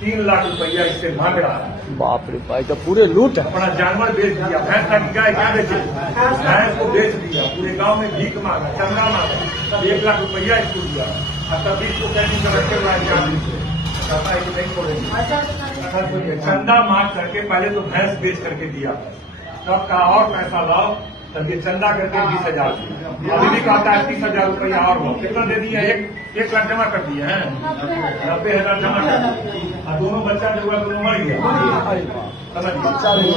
3 लाख रुपया इससे मांग रहा है। बाप रे भाई, तो पूरे लूट है। अपना जानवर बेच दिया, भैंस का गाय क्या बेचे, भैंस को बेच दिया, पूरे गांव में भीख मांगा, चंदा मांगा, तब 1 लाख रुपया इसको दिया और तब इसको कैंटीन में रखे हुआ कहता है कि नहीं छोड़ेंगे। चंदा मांग करके पहले तो भैंस बेच करके दिया, तब कहा और पैसा लाओ, तब ये चंदा करके 20,000 अभी भी कहता है 30,000 रुपया और हो। कितना दे दिया, 1 लाख जमा कर दिए हैं, 90,000 जमा कर दिए और दोनों बच्चा जो हुआ दोनों मर गया,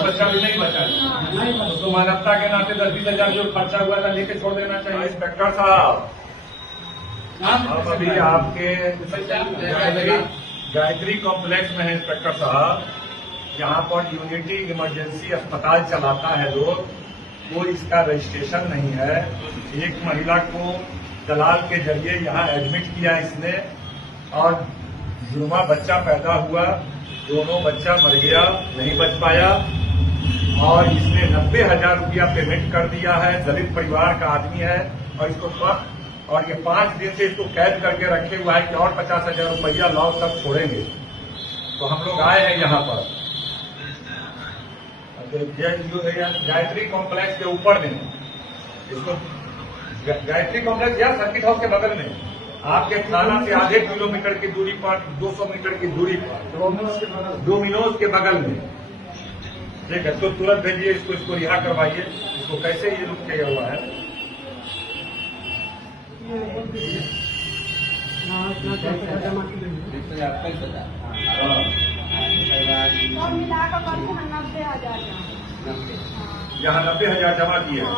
बच्चा भी नहीं बचा। तो मानवता के नाते 10-20,000 जो खर्चा हुआ था लेके छोड़ देना चाहिए। इंस्पेक्टर साहब, अब अभी आपके गायत्री कॉम्प्लेक्स में है इंस्पेक्टर साहब, यहाँ पर यूनिटी इमरजेंसी अस्पताल चलाता है लोग, वो इसका रजिस्ट्रेशन नहीं है। एक महिला को दलाल के जरिए यहाँ एडमिट किया इसने और जुर्मा बच्चा पैदा हुआ, दोनों बच्चा मर गया, नहीं बच पाया और इसने 90,000 रुपया पेमेंट कर दिया है। दलित परिवार का आदमी है और ये 5 दिन से इसको कैद करके रखे हुआ है कि और 50,000 रुपया लाओ तब छोड़ेंगे। तो हम लोग आए हैं यहाँ पर गायत्री कॉम्प्लेक्स के ऊपर में, इसको गायत्री कॉम्प्लेक्स या सर्किट हाउस के बगल में, आपके थाना से आधे किलोमीटर की दूरी पर, 200 मीटर की दूरी पर, डोमिनोज के बगल में। ठीक है, तो तुरंत भेजिए इसको रिहा करवाइए। इसको कैसे ये लुट किया हुआ है। यहाँ 90,000 जमा किए हैं।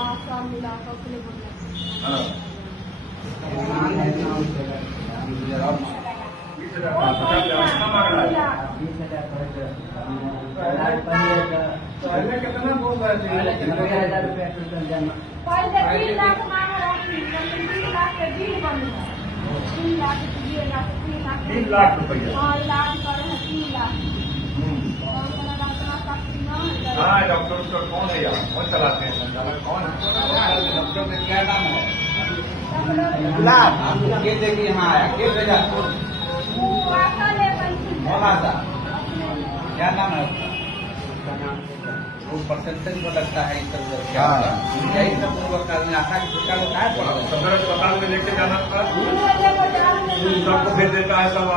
पहले कितना बोल रहे थे, 90,000 रुपया टोटल जमा, पहले 3 लाख मांग रहा हूँ, 3 लाख के बिल बन गया, 3 लाख दिए, 3 लाख रुपया, हाँ इलाज करे हैं 3 लाख। हाँ डॉक्टर कौन है यार, कौन चलाते हैं संचालक कौन है, डॉक्टर का क्या नाम है? ये देखिए यहाँ आया, किस वजह क्या नाम है उसका? वो परसेंटेज को लगता है इस सब यही सब लोग आशा की भूखा लोग आए सदर अस्पताल में लेके जाना था, सबको भेज देता है, सब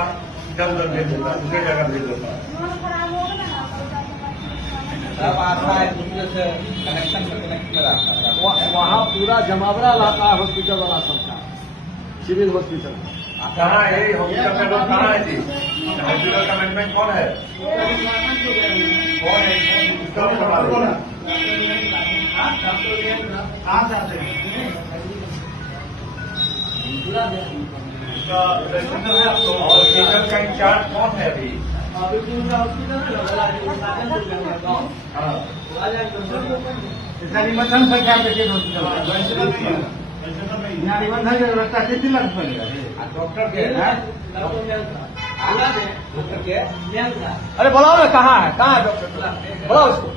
जल्द भेज देता है, दूसरी जगह भेज देता है। सब आशा है दूसरे से कनेक्शन में कनेक्ट कराता वहाँ पूरा जमावड़ा इलाका है हॉस्पिटल वाला सबका, सिविल हॉस्पिटल। कहाँ है हॉस्पिटल का लोग, कहाँ है जी? हॉस्पिटल का मैनेजमेंट कौन है, कौन है इसका करवा देगा? कहाँ जाते हैं हॉस्पिटल का इंचार्ज कौन है अभी? निबंधन संख्या पेशेंट हॉस्पिटल यहाँ निबंधन की व्यवस्था कितनी लाख पड़ेगा? डॉक्टर के डॉक्टर के अरे बोलाओ ना, कहाँ है डॉक्टर, बोलाओ उसको।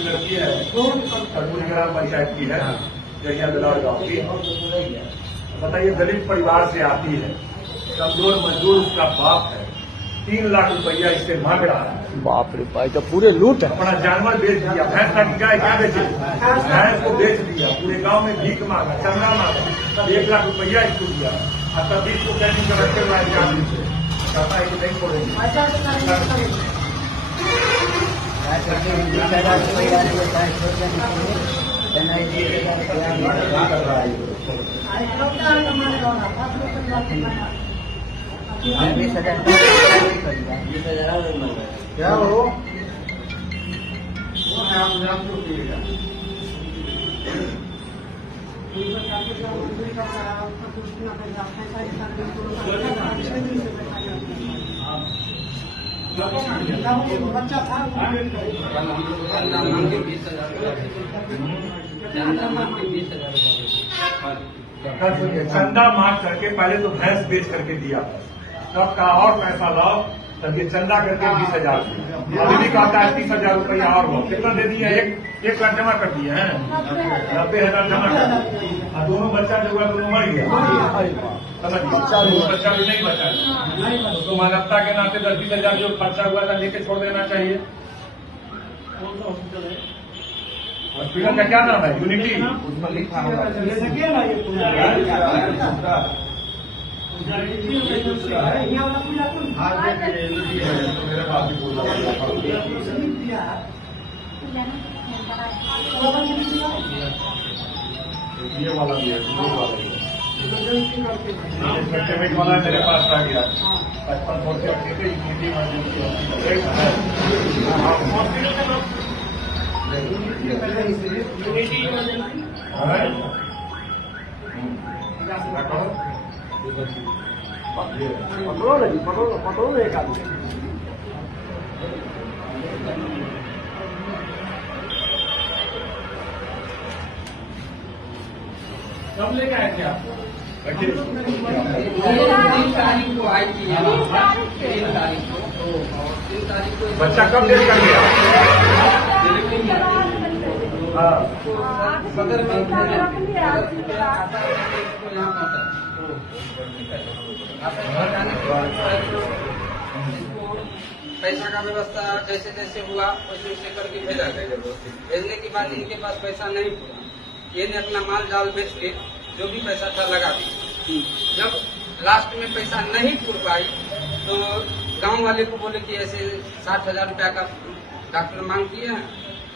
लड़की है, ग्राम पंचायत की है, जहिया बिलार गाँव की। बताइए, दलित परिवार से आती है, कमजोर मजदूर उसका बाप है, 3 लाख रुपया इससे मांग रहा है। बाप रे भाई, तो पूरे लूट है। अपना जानवर बेच दिया, भैंस का गाय क्या बेचे, भैंस को बेच दिया, पूरे गांव में भीख मांगा, चंदा मांगा, तब 1 लाख रुपया इसको दिया और तब इसको कैंटीन में रखे हुआ है, कहता है कि नहीं छोड़ेंगे। क्या हो बच्चा था चंदा मांग करके पहले तो भैंस बेच करके दिया, तब कहा और पैसा लाओ, तब ये चंदा करके 20,000 अभी भी कहता है 30,000 रुपया और हो। कितना दे दिए? एक लाख जमा कर दिए हैं, 90,000 जमा कर दिए। और दोनों बच्चा जो हुआ दोनों मर गया, समझ बच्चा भी नहीं बचा। तो मानवता के नाते 10-20,000 जो खर्चा हुआ था लेके छोड़ देना चाहिए। हॉस्पिटल का क्या नाम है? यूनिटी। उसमें लिखा होगा ये वाला भी है, पेमेंट वाला मेरे पास आ गया 55 पकड़ो एक आदमी। कब लेके आए थे आप? 3 तारीख को आई थी, 3 तारीख को। बच्चा कब देर कर गया? सदर में पैसा का व्यवस्था जैसे जैसे हुआ वैसे वैसे करके भेजा गया। भेजने के बाद इनके पास पैसा नहीं हुआ, ये ने अपना माल जाल बेच के जो भी पैसा था लगा दिया। जब लास्ट में पैसा नहीं पूर पाई तो गांव वाले को बोले कि ऐसे 60,000 रुपया का डॉक्टर मांग किए हैं,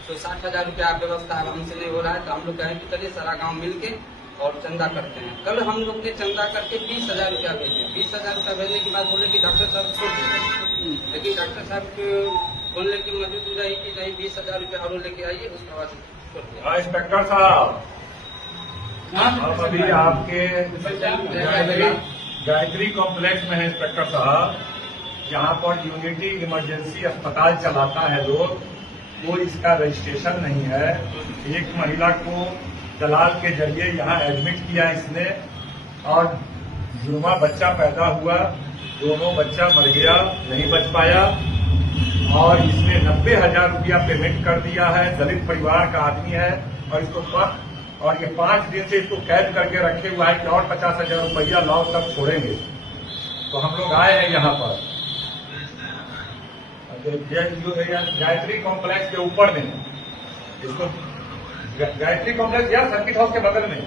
तो 60,000 रुपया व्यवस्था अब हमसे नहीं हो रहा है। तो हम लोग कहें कि चलिए सारा गांव मिलके और चंदा करते हैं। कल हम लोग ने चंदा करके 20,000 रुपया भेजे। 20,000 रुपया भेजने के बाद बोले कि डॉक्टर साहब छोड़ दीजिए, लेकिन डॉक्टर साहब के बोलने की मौजूद रही कि नहीं 20,000 रुपया और लेके आइए, उसके बाद छोड़ दिया। इंस्पेक्टर साहब, हम अभी आपके गायत्री कॉम्प्लेक्स में है इंस्पेक्टर साहब, जहाँ पर यूनिटी इमरजेंसी अस्पताल चलाता है लोग, वो इसका रजिस्ट्रेशन नहीं है। एक महिला को दलाल के जरिए यहाँ एडमिट किया इसने, और जुर्मा बच्चा पैदा हुआ, दोनों बच्चा मर गया, नहीं बच पाया, और इसने 90,000 रुपया पेमेंट कर दिया है। दलित परिवार का आदमी है, और इसको और ये 5 दिन से इसको कैद करके रखे हुआ है कि और 50,000 रुपया लाओ तब छोड़ेंगे। तो हम लोग आए हैं यहाँ पर गायत्री कॉम्प्लेक्स के ऊपर में, इसको गायत्री कॉम्प्लेक्स या सर्किट हाउस के बगल में,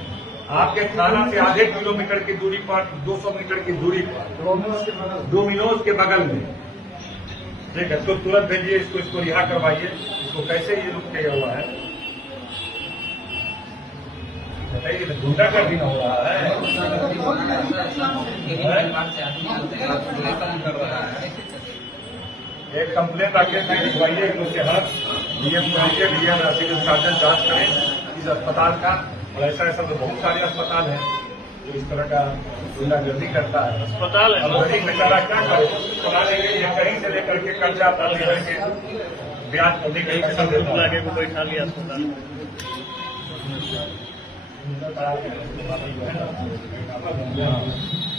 आपके थाना से आधे किलोमीटर की दूरी पर, 200 मीटर की दूरी पर, डोमिनोज के बगल में। ठीक है, तो तुरंत भेजिए इसको रिहा करवाइए। इसको कैसे ये लोग किया हुआ है बताइए, गुंडागर्दी न हो रहा है। एक कंप्लेंट आके लिखवाइए कि उसके हाथ डीएम को आइए, डीएम रेसिडेंट सर्जन जांच करें इस अस्पताल का। और ऐसा तो बहुत सारे अस्पताल हैं जो इस तरह का गुंडागर्दी करता है। अस्पताल है, अब गरीब बेचारा क्या करे, बना लेंगे ये कहीं से लेकर के कर्जा लेकर के ब्याज करने कहीं पैसा लागे को बैठा लिया अस्पताल।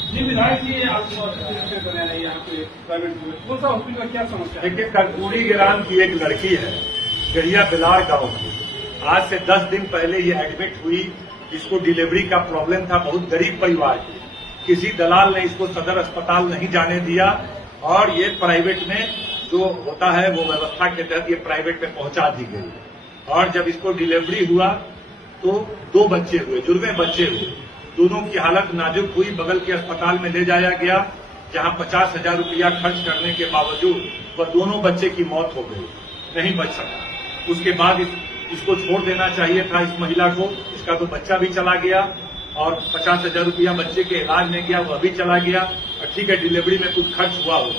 जी विधायक जी, आप बना रहे हैं यहाँ पे प्राइवेट कौन सा हॉस्पिटल में क्या समस्या है? देखिए, कर्पूरी ग्राम की एक लड़की है, गड़िया बिलार गांव की। आज से 10 दिन पहले ये एडमिट हुई। इसको डिलीवरी का प्रॉब्लम था, बहुत गरीब परिवार की। किसी दलाल ने इसको सदर अस्पताल नहीं जाने दिया, और ये प्राइवेट में जो होता है वो व्यवस्था के तहत ये प्राइवेट में पहुंचा दी गई। और जब इसको डिलीवरी हुआ तो 2 बच्चे हुए, जुर्मे बच्चे हुए। दोनों की हालत नाजुक हुई, बगल के अस्पताल में ले जाया गया, जहां 50,000 रुपया खर्च करने के बावजूद वह दोनों बच्चे की मौत हो गई, नहीं बच सका। उसके बाद इसको छोड़ देना चाहिए था इस महिला को। इसका तो बच्चा भी चला गया, और 50,000 रुपया बच्चे के इलाज में गया, वह भी चला गया। और ठीक है, डिलीवरी में कुछ खर्च हुआ हो,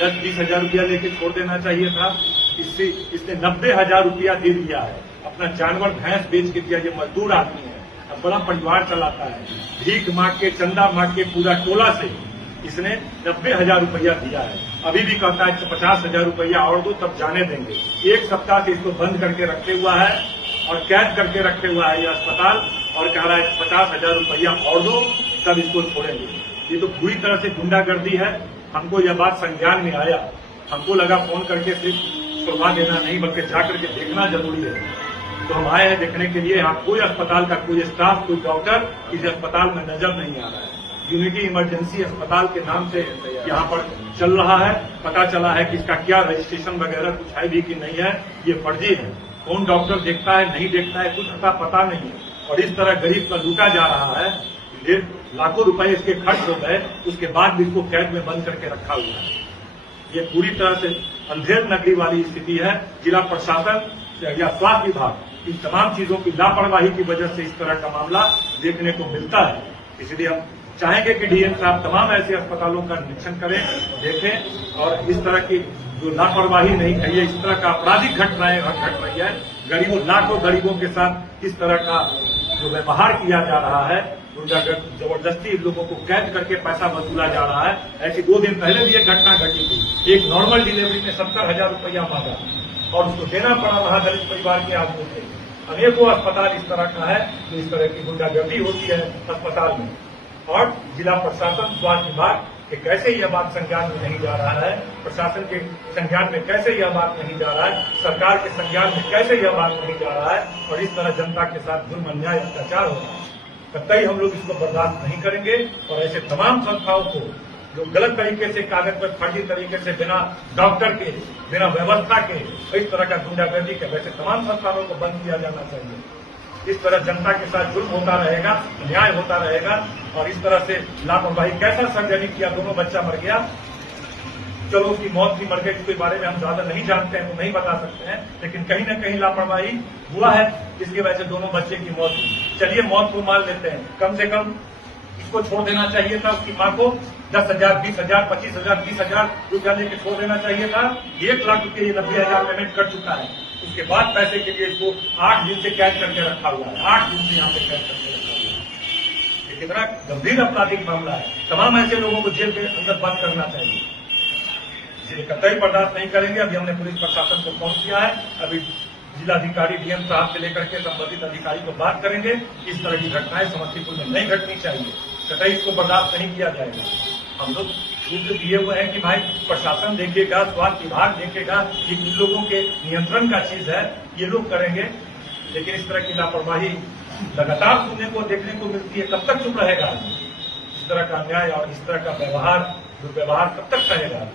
10-20,000 रुपया लेके छोड़ देना चाहिए था। इसने 90,000 रुपया दे दिया है, अपना जानवर भैंस बेच के दिया। ये मजदूर आदमी है, अब बड़ा परिवार चलाता है, भीख मांग के, चंदा मांग के पूरा टोला से इसने 90,000 रुपया दिया है। अभी भी कहता है 50,000 रुपया और दो तब जाने देंगे। 1 सप्ताह से इसको बंद करके रखे हुआ है और कैद करके रखे हुआ है ये अस्पताल, और कह रहा है 50,000 रुपया और दो तब इसको छोड़ेंगे। ये तो पूरी तरह से गुंडागर्दी है। हमको यह बात संज्ञान में आया हमको लगा फोन करके सिर्फ सुलवा देना नहीं बल्कि जाकर के देखना जरूरी है। तो हम आए हैं देखने के लिए। यहाँ कोई अस्पताल का कोई स्टाफ, कोई डॉक्टर इस अस्पताल में नजर नहीं आ रहा है। यूनिटी इमरजेंसी अस्पताल के नाम से यहाँ पर चल रहा है। पता चला है कि इसका क्या रजिस्ट्रेशन वगैरह कुछ है भी कि नहीं है, ये फर्जी है। कौन डॉक्टर देखता है नहीं देखता है कुछ पता नहीं है। और इस तरह गरीब का लूटा जा रहा है। लाखों रुपए इसके खर्च हो गए, उसके बाद भी इसको कैद में बंद करके रखा हुआ है। ये पूरी तरह से अंधेर नगरी वाली स्थिति है। जिला प्रशासन या स्वास्थ्य विभाग इन तमाम चीजों की लापरवाही की वजह से इस तरह का मामला देखने को मिलता है। इसलिए हम चाहेंगे कि डीएम साहब तमाम ऐसे अस्पतालों का निरीक्षण करें, देखें और इस तरह की जो लापरवाही नहीं चाहिए, इस तरह का आपराधिक घटनाएं घट रही है, लाखों गरीबों के साथ इस तरह का जो व्यवहार किया जा रहा है, उनका जबरदस्ती लोगों को कैद करके पैसा वसूला जा रहा है। ऐसी 2 दिन पहले भी एक घटना घटी थी। एक नॉर्मल डिलीवरी में 70,000 रुपया मांगा और उसको देना पड़ा महादलित परिवार के आदमी से। अनेकों अस्पताल इस तरह का है तो इस तरह की गुंडागर्दी होती है अस्पताल में। और जिला प्रशासन, स्वास्थ्य विभाग के कैसे यह बात संज्ञान में नहीं जा रहा है, प्रशासन के संज्ञान में कैसे यह बात नहीं जा रहा है, सरकार के संज्ञान में कैसे यह बात नहीं जा रहा है और इस तरह जनता के साथ जुल्म, अन्याय, अत्याचार हो रहा है। कतई हम लोग इसको बर्दाश्त नहीं करेंगे और ऐसे तमाम संस्थाओं को जो गलत तरीके से कागज पर फर्जी तरीके से बिना डॉक्टर के, बिना व्यवस्था के इस तरह का गुंडागर्दी के वैसे तमाम संस्थानों को बंद किया जाना चाहिए। इस तरह जनता के साथ जुल्म होता रहेगा, न्याय होता रहेगा और इस तरह से लापरवाही। कैसा सर्जरी किया, दोनों बच्चा मर गया, चलो उसकी मौत भी मर गई, इसके बारे में हम ज्यादा नहीं जानते हैं तो नहीं बता सकते हैं, लेकिन कहीं न कहीं लापरवाही हुआ है जिसकी वजह से दोनों बच्चे की मौत हुई। चलिए मौत को मान लेते हैं, कम से कम इसको छोड़ देना चाहिए था। उसकी मां को 10,000, 20,000, 25,000, 30,000 रुपया लेके छोड़ देना चाहिए था। 1 लाख रुपये 90,000 पेमेंट कर चुका है। उसके बाद पैसे के लिए इसको 8 दिन से कैद करके रखा हुआ है। 8 दिन से यहाँ पे कैद करके रखा हुआ है। ये कितना गंभीर आपराधिक मामला है। तमाम ऐसे लोगों को जेल के अंदर बंद करना चाहिए। इसे कतई बर्दाश्त नहीं करेंगे। अभी हमने पुलिस प्रशासन को फोन किया है। अभी जिलाधिकारी डीएम साहब से लेकर के संबंधित अधिकारी को बात करेंगे। इस तरह की घटनाएं समस्तीपुर में नहीं घटनी चाहिए। कतई इसको बर्दाश्त नहीं किया जाएगा। हम लोग सूत्र दिए हुए हैं कि भाई प्रशासन देखेगा, स्वास्थ्य विभाग देखेगा, ये इन लोगों के नियंत्रण का चीज है, ये लोग करेंगे। लेकिन इस तरह की लापरवाही लगातार सुनने को, देखने को मिलती है। कब तक चुप रहेगा? इस तरह का अन्याय और इस तरह का व्यवहार, दुर्व्यवहार कब तक रहेगा?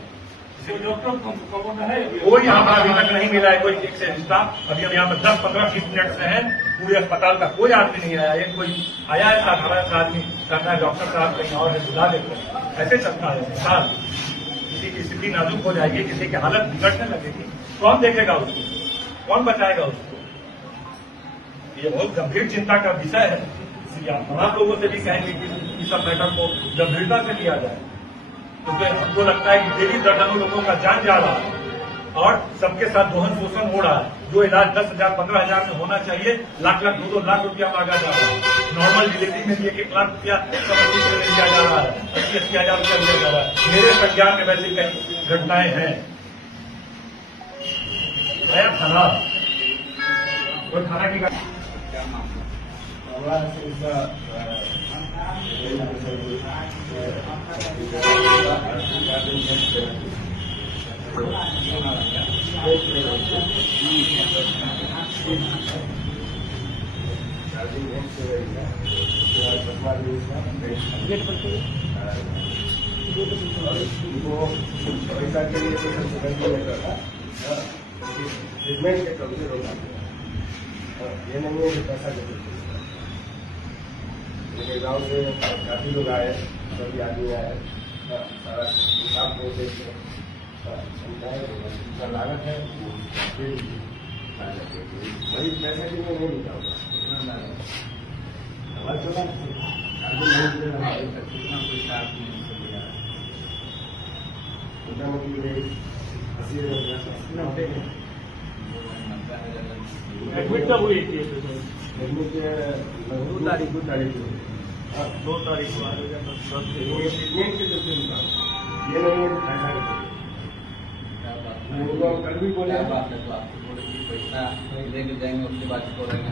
कोई यहाँ पर अभी तक नहीं मिला है, कोई ठीक से रिश्ता। अभी हम यहाँ पर 10, 15, 20 मिनट से हैं। पूरे अस्पताल का कोई आदमी नहीं आया। एक कोई आया है साधारण सा आदमी, कहता है डॉक्टर साहब कहीं और है, सुधा देते हैं। ऐसे चलता है साल। किसी की स्थिति नाजुक हो जाएगी, किसी की हालत बिगड़ने लगेगी, कौन देखेगा उसको, कौन बचाएगा उसको? ये बहुत गंभीर चिंता का विषय है। इसलिए आप तमाम लोगों से भी कहेंगे कि इस सब मैटर को गंभीरता से लिया जाए। क्योंकि हमको लगता है कि डेली दर्जनों लोगों का जान जा रहा है और सबके साथ दोहन शोषण हो रहा है। जो इलाज 10,000, 15,000 में होना चाहिए, लाख लाख, 2-2 लाख रुपया मांगा जा रहा है। नॉर्मल डिलीवरी में भी 1-1 लाख रुपया लिया जा रहा है, 80,000 रुपया लिया जा रहा है। मेरे संज्ञान में वैसे कई घटनाएं हैं। थाना और थाना की पैसा के लिए ट्रीटमेंट के कब्जे होगा। ये नहीं है कि पैसा के मेरे गाँव से काफी लोग आए, सभी आदमी आए, सारा हिसाब को देखते जितना लागत है वही पैसा के लिए नहीं मिलता होगा। एडमिट कब हुई थी? एडमिट 2 तारीख को 2 तारीख को ट्रीटमेंट के जो ये नहीं है पैसा कल भी बोले पैसा लेके जाएंगे, उसके बाद छोड़ेंगे।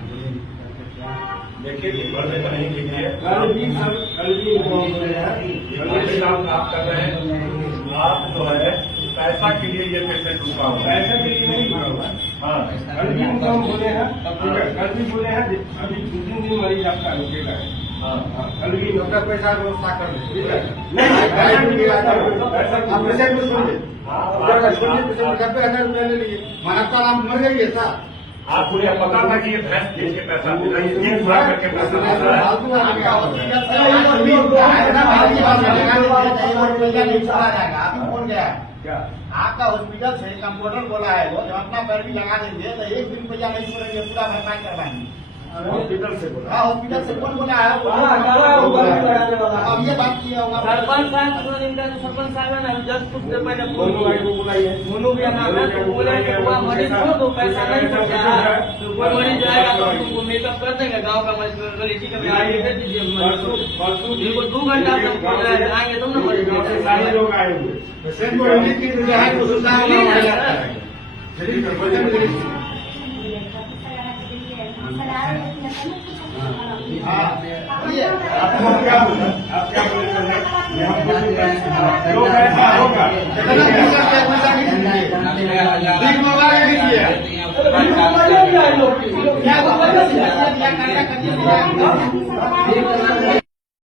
देखिए पेपर में तो नहीं लिखिए, कल भी आप कर रहे हैं। आप जो है पैसा के लिए ये पेशेंट रुका हुआ है। पैसे के लिए नहीं भरा हुआ है। हाँ कल भी उनको हम बोले हैं, कल भी बोले हैं, अभी 2-3 दिन मरीज आपका रुकेगा। हाँ कल भी डॉक्टर पैसा व्यवस्था कर दे, ठीक है? नहीं, पैसा की व्यवस्था कर दे। पैसा की आप पेशेंट को सुनिए, आप- सुनिए, पेशेंट 90,000 रुपया ले लीजिए, मानवता नाम मर गई है साहब। आपको यह पता था कि ये भैंस बेच के पैसा दे रहा है, ये दिन भर करके पैसा दे रहा है। फालतू आदमी आपका का हॉस्पिटल से होता है। रुपया नहीं चला जाएगा। आपको कौन गया है? क्या आपका हॉस्पिटल से कंप्यूटर बोला है वो, जब अपना पैरवी लगा देंगे तो 1 दिन रुपया नहीं छोड़ेंगे, पूरा भरपाई करवाएंगे। हॉस्पिटल से बोला? हाँ, हॉस्पिटल से कौन बोला है? वो हाँ, करा है, वो बात कराने वाला। अब ये बात किया होगा सरपंच साहब सुनो, इनका जो सरपंच साहब है ना, जस्ट कुछ देर पहले दोनों भाई को बुलाइए। मोनू भी नाम है, तो बोले कि हुआ मरीज को तो पैसा नहीं बचा, तो कोई मरीज आएगा तो तुमको मेकअप कर देंगे, गाँव का मरीज गलीची का आइए दे दीजिए मरीज को। इनको 2 घंटा से आएंगे तुम ना मरीज गाँव से सारे लोग आए हुए। पेशेंट को रिलीफ की रिहाई को सुविधा होना चाहिए। रिलीफ कर, पेशेंट रिलीफ। हाँ, ये आपको क्या बोला? आप क्या बोले पहले? ये हम बोले जो पैसा होगा। कितना पैसा क्या पैसा नहीं दीजिए? भीख मंगा के दीजिए। क्या बोला?